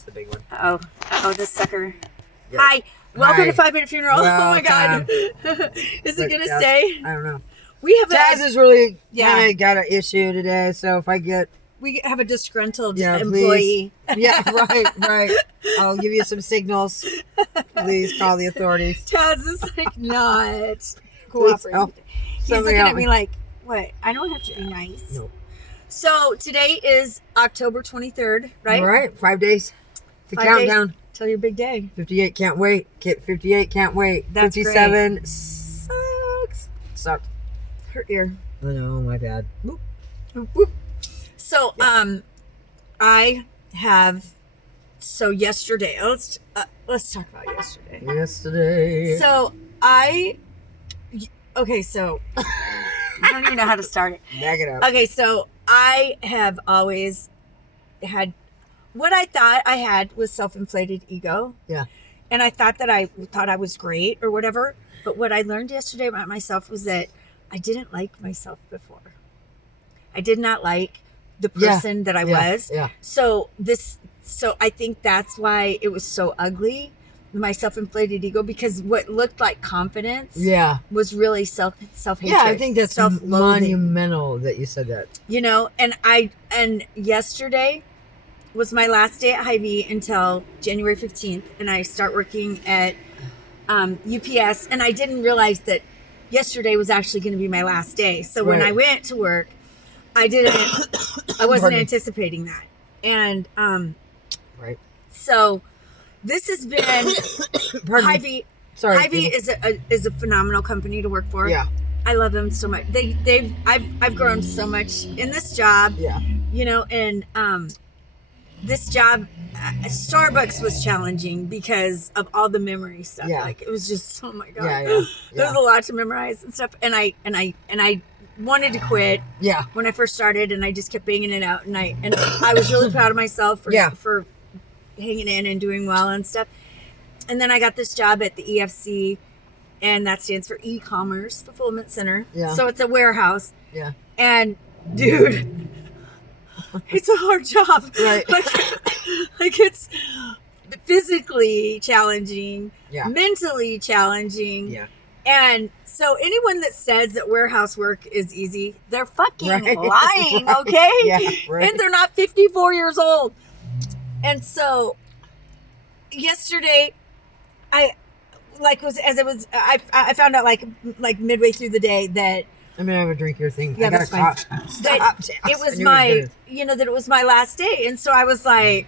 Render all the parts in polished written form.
That's the big one. Oh, this sucker. Yep. Hi. Welcome Hi. to 5 Minute Funeral. Oh my God. Welcome. Is Look, it going to Jazz, stay? I don't know. We have Jazz a, is really Yeah. kind of got an issue today, so if I get... we have a disgruntled Yeah, employee. Yeah, right. I'll give you some signals. Please call the authorities. Taz is like not Please cooperating. help. He's Somebody looking help at me me. like, what? I don't have to be nice. No. So today is October 23rd, right? Right, 5 days. The 5 countdown. days till your big day. 58, can't wait. 58, can't wait. That's 57, sucks. Sucked. Her ear. I know, my bad. Whoop. So, yesterday, let's talk about yesterday. Yesterday. So I don't even know how to start it. Back it up. Okay, so I have always had what I thought I had was self-inflated ego. Yeah. And I thought that I was great or whatever. But what I learned yesterday about myself was that I didn't like myself before. I did not like the person that I was. Yeah. So I think that's why it was so ugly, my self-inflated ego, because what looked like confidence Yeah. was really self-hatred. Yeah, I think that's self-loathing. monumental that you said that. You know, and yesterday was my last day at Hy-Vee until January 15th, and I start working at UPS, and I didn't realize that yesterday was actually going to be my last day. So when I went to work, I wasn't anticipating that. And Right. so this has been Hy-Vee. Sorry. Hy-Vee is a phenomenal company to work for. Yeah. I love them so much. I've grown so much in this job. Yeah. You know, and this job, Starbucks was challenging because of all the memory stuff. Yeah. Like it was just, oh my God, Yeah. there was a lot to memorize and stuff. And I wanted to quit Yeah. when I first started, and I just kept banging it out. And I was really proud of myself for hanging in and doing well and stuff. And then I got this job at the EFC, and that stands for E-commerce Fulfillment Center. Yeah. So it's a warehouse. Yeah. And dude, it's a hard job. Right. Like it's physically challenging, Yeah. mentally challenging. Yeah. And so anyone that says that warehouse work is easy, they're fucking Right. lying, Right. okay? Yeah. Right. And they're not 54 years old. And so yesterday I found out like midway through the day that I'm gonna have a drink your thing. Yeah, I that's got fine. Stop. that Jess. it I was knew my, you that it was my last day. And so I was like,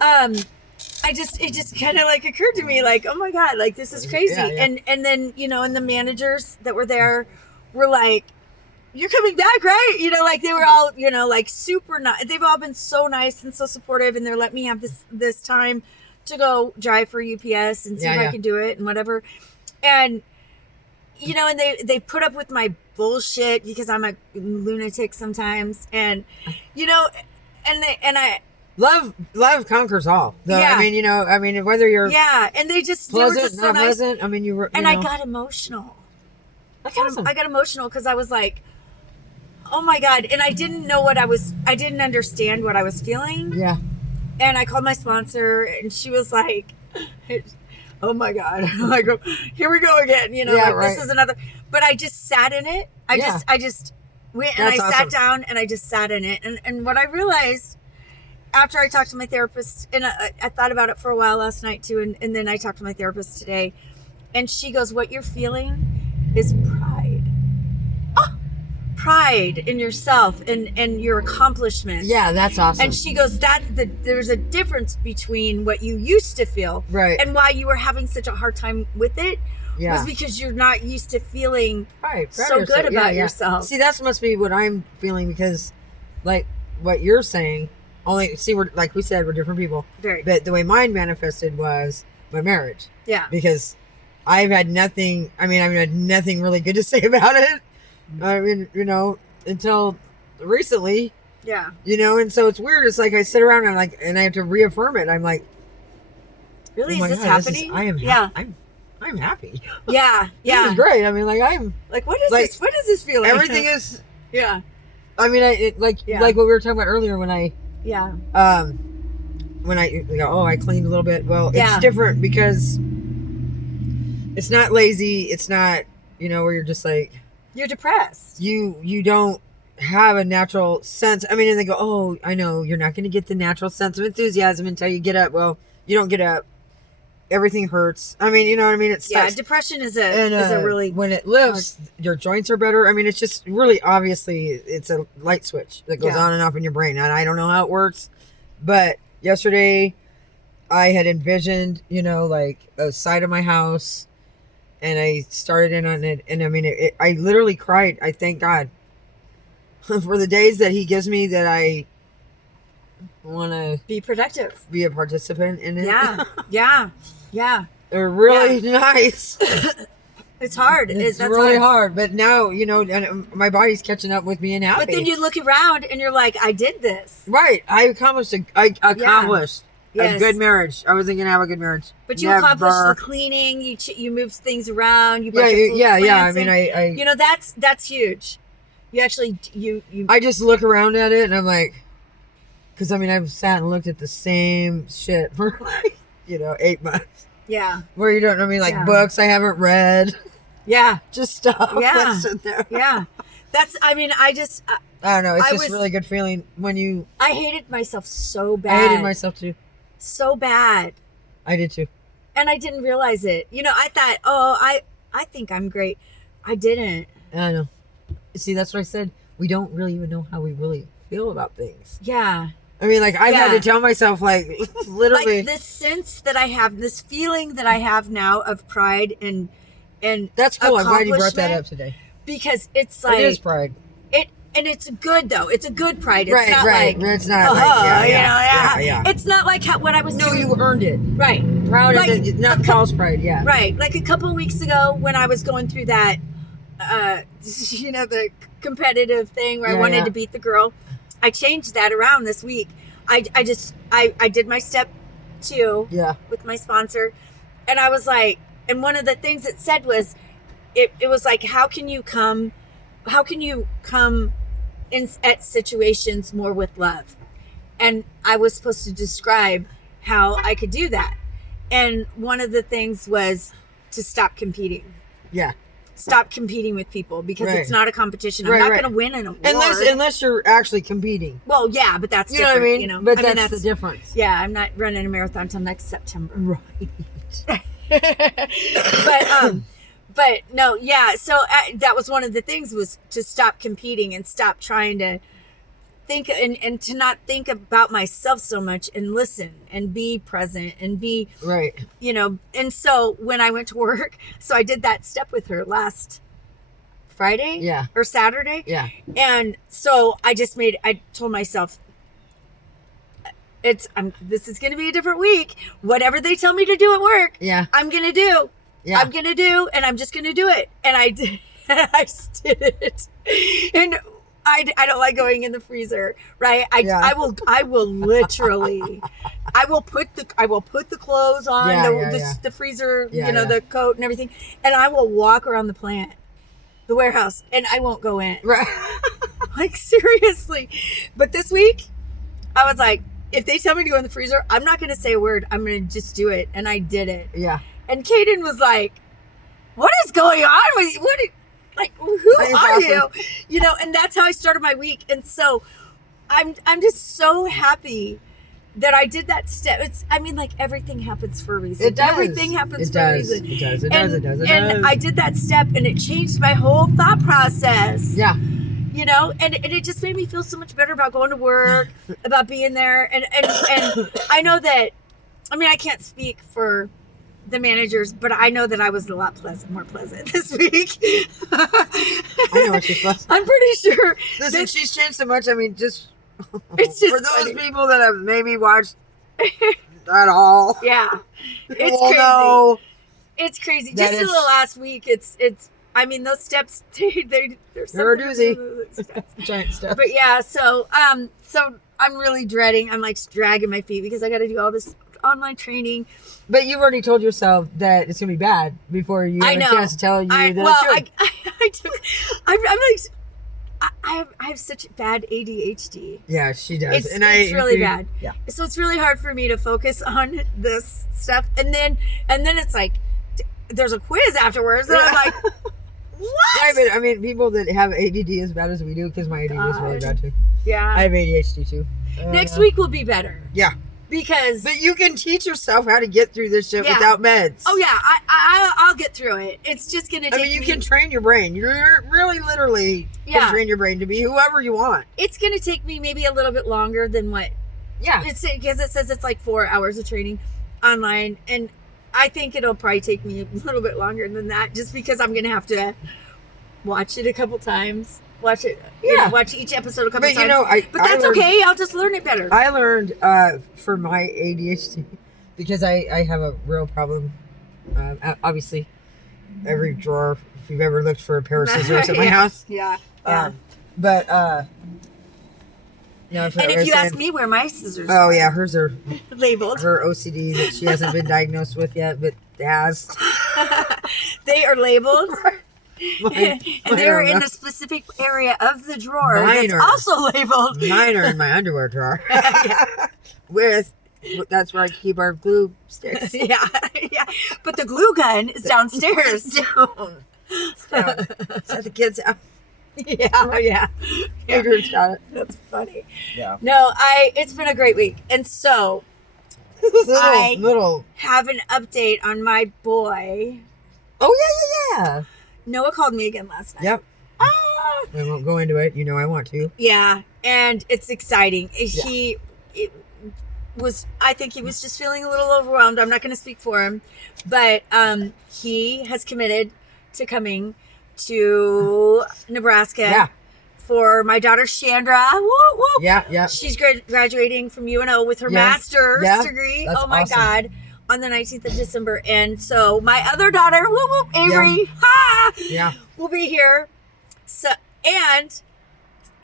it just kind of like occurred to me like, oh my God, like this is crazy. Yeah. And then, and the managers that were there were like, you're coming back, right? Like they were all, like super nice. They've all been so nice and so supportive, and they're letting me have this time to go drive for UPS and see if I can do it and whatever. And, and they put up with my bullshit because I'm a lunatic sometimes. And, and I Love conquers all. Though, Yeah. I mean, whether you're and they were just pleasant, so not nice. pleasant. I mean, you were. And I got emotional. That's awesome. I got emotional because I was like, oh my God. And I didn't understand what I was feeling. Yeah. And I called my sponsor, and she was like, oh my God. I'm like, here we go again. This is another. But I just sat in it. I just went and That's I sat down and I just sat in it. And what I realized after I talked to my therapist, and I thought about it for a while last night too. And then I talked to my therapist today, and she goes, what you're feeling is pride. Pride in yourself and your accomplishments. Yeah, that's awesome. And she goes, there's a difference between what you used to feel, Right. and why you were having such a hard time with it Yeah. was because you're not used to feeling Right. so good about yourself. See, that must be what I'm feeling, because, like, what you're saying, we're, like we said, we're different people. Very. But the way mine manifested was my marriage. Yeah. Because I've had nothing really good to say about it. I mean, until recently, Yeah. and so it's weird. It's like I sit around and I have to reaffirm it. I'm like, Really? oh my Is this God, happening? I am. Yeah. I'm happy. Yeah. This is great. I mean, like I'm. Like, what is Like, this? What is this feeling? Everything is. Yeah. I mean, like Yeah. what we were talking about earlier when I Yeah. when I go, oh, I cleaned a little bit. Well, Yeah. it's different because it's not lazy. It's not, where you're just like, You're depressed. you don't have a natural sense. I mean, and they go, oh, I know you're not going to get the natural sense of enthusiasm until you get up. Well, you don't get up. Everything hurts. I mean, you know what I mean? It Yeah, starts, depression is and a really when it lifts, your joints are better. I mean, it's just really obviously it's a light switch that goes Yeah. on and off in your brain, and I don't know how it works, but yesterday I had envisioned, like a side of my house, and I started in on it, and I mean, I literally cried. I thank God for the days that He gives me that I want to be productive. be a participant in it. Yeah, yeah, yeah. They're really nice. It's hard. It's That's really hard, but now and my body's catching up with me and happy. But then you look around and you're like, I did this. right, I accomplished a Yes. good marriage. I wasn't gonna have a good marriage, But you Never. accomplished the cleaning. You moved things around. You brought Yeah, the food yeah. plants I mean, in. I that's huge. You actually you I just look around at it and I'm like, because I mean, I've sat and looked at the same shit for like 8 months. yeah, Where you don't know me, like Yeah. books I haven't read, yeah, just stuff. Yeah. that's in there. yeah. That's I mean I just I don't know. It's I just was- really good feeling when you. I hated myself so I bad. hated myself too. so bad. I did too. And I didn't realize it. I thought, oh, I think I'm great. I didn't. I know. See, that's what I said. We don't really even know how we really feel about things. Yeah. I mean, like, I've had Yeah. to tell myself, like, literally. Like this sense that I have, this feeling that I have now of pride and That's cool. I'm glad you brought that accomplishment, up today. because it's like It is pride. and it's good though. It's a good pride. It's Right, not right. like It's not oh, like, yeah. It's not like what I was No, doing. you earned it. Right. Proud Like, of it. Not false pride, yeah. Right. Like a couple of weeks ago when I was going through that, the competitive thing where I Yeah, wanted yeah. to beat the girl, I changed that around this week. I did my step 2 Yeah. with my sponsor, and I was like, and one of the things it said was, it was like, how can you come in at situations more with love? And I was supposed to describe how I could do that. And one of the things was to stop competing. Yeah. Stop competing with people, because Right. it's not a competition. I'm Right, not right. going to win an award. Unless you're actually competing. Well, yeah, but that's You know what I different. mean? But that's the difference. yeah, I'm not running a marathon until next September. Right. But no, yeah. So that was one of the things, was to stop competing and stop trying to think and to not think about myself so much, and listen and be present and be, Right. And so when I went to work, so I did that step with her last Friday Yeah. or Saturday. Yeah. And so I told myself, this is going to be a different week. Whatever they tell me to do at work, Yeah. I'm going to do. Yeah. I'm going to do, and I'm just going to do it. And I did. I just did it. And I don't like going in the freezer, right? Yeah. I will literally, I will put the clothes on, Yeah, the freezer, Yeah, the coat and everything. And I will walk around the plant, the warehouse, and I won't go in. Right. Like, seriously. But this week, I was like, if they tell me to go in the freezer, I'm not going to say a word. I'm going to just do it. And I did it. Yeah. And Kaden was like, what is going on with you? Who That's are awesome. you? And that's how I started my week. And so I'm just so happy that I did that step. Everything happens for a reason. It does. Everything happens It for a does. reason. It does. It And, does. It does. It and does. I did that step, and it changed my whole thought process. Yeah. And it just made me feel so much better about going to work, about being there. And I know that, I can't speak for the managers, but I know that I was a lot more pleasant this week. I know what she's supposed to. I'm pretty sure. Listen, that- she's changed so much. Just It's just for those funny. people that have maybe watched at all. Yeah. It's will crazy. know It's crazy. that Just in the last week, it's those steps, they're They're a doozy. something. giant stuff. But yeah, so I'm really dreading. I'm like dragging my feet because I got to do all this online training. But you've already told yourself that it's gonna be bad before you I have know. a chance to tell you that it's good. I have such bad ADHD. Yeah, she does. It's really bad. Yeah. So it's really hard for me to focus on this stuff, and then it's like there's a quiz afterwards, and I'm like, what? I mean, people that have ADD as bad as we do, because my ADD is really bad too. Yeah. I have ADHD too. Next week will be better. Yeah. Because. But you can teach yourself how to get through this shit without meds. Oh yeah, I'll get through it. It's just gonna take. I mean, you can train your brain. You're really, literally can train your brain to be whoever you want. It's gonna take me maybe a little bit longer than what. Yeah. It's because it says it's like 4 hours of training online, and I think it'll probably take me a little bit longer than that, just because I'm gonna have to watch it a couple times. Watch it. Watch each episode a couple times. But that's okay. I'll just learn it better. I learned for my ADHD, because I have a real problem. Obviously, every drawer, if you've ever looked for a pair of scissors at my house. Yeah. But and if you ask me where my scissors oh yeah, hers are labeled. Her OCD that she hasn't been diagnosed with yet, but has. They are labeled. Mine and they're in a specific area of the drawer that's also labeled. Mine are in my underwear drawer. That's where I keep our glue sticks. Yeah. But the glue gun is downstairs. Down. It's at the kids' house. Yeah. Adrian's got it. That's funny. Yeah. No, it's been a great week. And so little have an update on my boy. Oh yeah. Noah called me again last night. Yep. I won't go into it. I want to. Yeah, and it's exciting. I think he was just feeling a little overwhelmed. I'm not going to speak for him, but he has committed to coming to Nebraska for my daughter Chandra. Woo, woo. Yeah. She's graduating from UNO with her master's degree. That's oh my awesome. God. On the 19th of December. And so my other daughter, Avery, will be here. So, and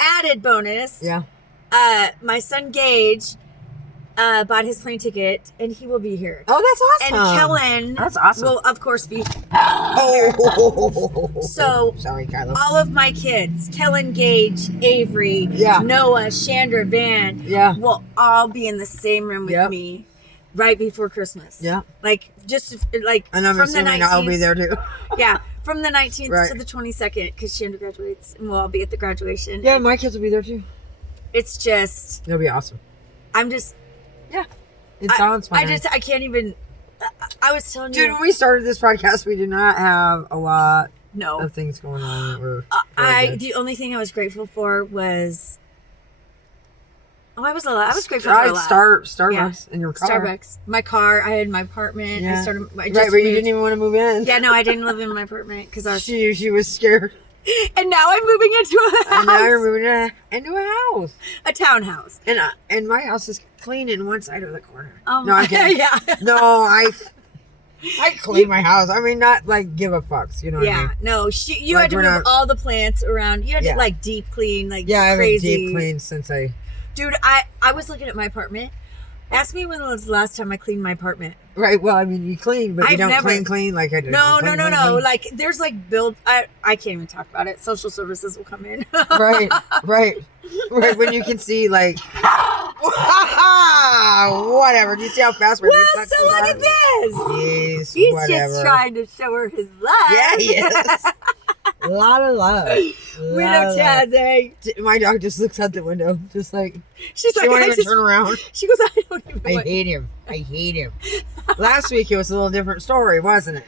added bonus, my son Gage bought his plane ticket, and he will be here. Oh, that's awesome. And Kellen will, of course, be Oh. So, sorry, Kyla. all of my kids, Kellen, Gage, Avery, Noah, Chandra, Van, will all be in the same room with me right before Christmas. Yeah. Like, just like, and I'm from assuming the 19th, I'll be there too. Yeah. From the 19th to the 22nd, because Chandra graduates, and we'll all be at the graduation. Yeah, my kids will be there too. It's just... It'll be awesome. I'm just... Yeah. It sounds fun. I can't even... I was telling you... Dude, when we started this podcast, we did not have a lot of things going on that were the only thing I was grateful for was... I was grateful for a lot. Starbucks in your car. Starbucks. My car. I had my apartment. Yeah. I but you didn't even want to move in. Yeah, no, I didn't live in my apartment because I was... She was scared. And now I'm moving into a house. And now you're moving into a house. A townhouse. And my house is clean in one side of the corner. No, I'm kidding. No, I clean my house. I mean, not like give a fucks, you know what I mean? No, you had to move all the plants around. You had to like deep clean, like crazy. I haven't deep cleaned since I... Dude, I was looking at my apartment. Ask me when was the last time I cleaned my apartment. Right. Well, I mean, you clean, but you don't clean like I do. No. Like, there's like I can't even talk about it. Social services will come in. Right. When you can see like, whatever. Do you see how fast we're Well, so look at this. Yes, He's whatever. just trying to show her his love. Yeah, he is. A lot of love. We know Tazzy. My dog just looks out the window, just like she's like, she won't even turn around. She goes, I don't even. I hate him. Last week it was a little different story, wasn't it?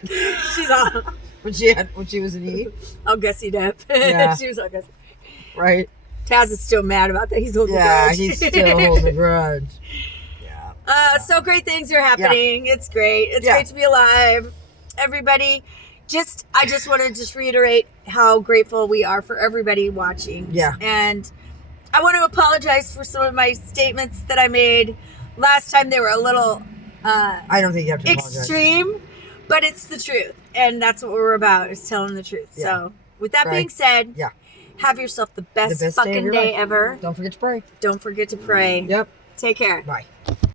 She's all when she was in Eve. Oh, Gussie Depp. Yeah. She was all Gussie. Right. Taz is still mad about that. He's holding a grudge. Yeah, he's still holding a grudge. Yeah. So great things are happening. Yeah. It's great. It's great to be alive. Everybody, I just want to reiterate how grateful we are for everybody watching. Yeah. And I want to apologize for some of my statements that I made last time. They were a little I don't think you have to extreme, but it's the truth. And that's what we're about, is telling the truth. Yeah. So with that being said, have yourself the best fucking day ever. Don't forget to pray. Don't forget to pray. Yep. Take care. Bye.